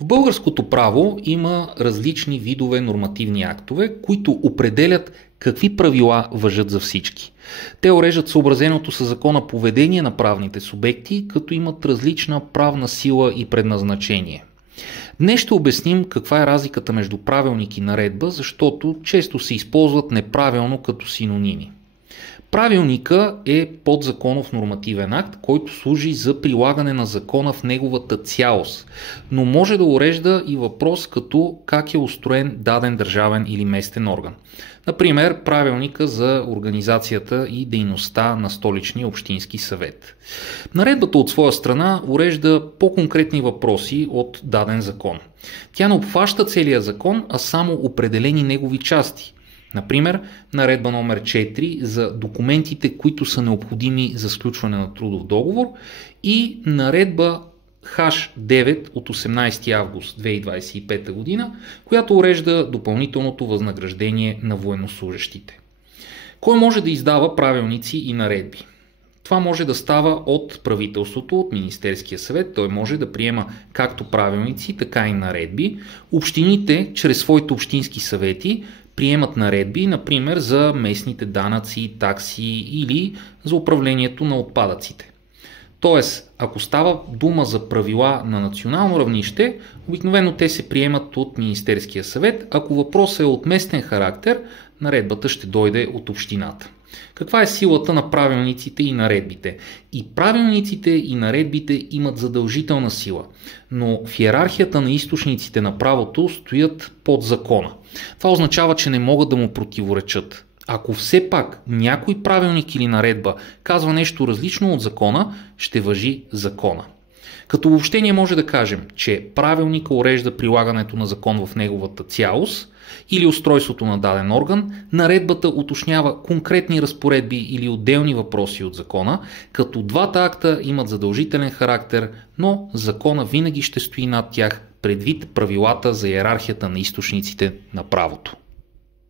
В българското право има различни видове нормативни актове, които определят какви правила важат за всички. Те уреждат съобразеното със закона поведение на правните субекти, като имат различна правна сила и предназначение. Днес ще обясним каква е разликата между правилник и наредба, защото често се използват неправилно като синоними. Правилника е подзаконов нормативен акт, който служи за прилагане на закона в неговата цялост, но може да урежда и въпрос като как е устроен даден държавен или местен орган. Например, правилника за организацията и дейността на Столичния общински съвет. Наредбата от своя страна урежда по-конкретни въпроси от даден закон. Тя не обхваща целия закон, а само определени негови части. Например, наредба номер 4 за документите, които са необходими за сключване на трудов договор и наредба H9 от 18 август 2025 година, която урежда допълнителното възнаграждение на военнослужещите. Кой може да издава правилници и наредби? Това може да става от правителството, от Министерския съвет. Той може да приема както правилници, така и наредби. Общините, чрез своите общински съвети, приемат наредби, например за местните данъци, такси или за управлението на отпадъците. Тоест, ако става дума за правила на национално равнище, обикновено те се приемат от Министерския съвет. Ако въпросът е от местен характер, наредбата ще дойде от общината. Каква е силата на правилниците и наредбите? И правилниците и наредбите имат задължителна сила, но в иерархията на източниците на правото стоят под закона. Това означава, че не могат да му противоречат. Ако все пак някой правилник или наредба казва нещо различно от закона, ще важи закона. Като обобщение може да кажем, че правилника урежда прилагането на закон в неговата цялост или устройството на даден орган, наредбата уточнява конкретни разпоредби или отделни въпроси от закона, като двата акта имат задължителен характер, но закона винаги ще стои над тях предвид правилата за иерархията на източниците на правото.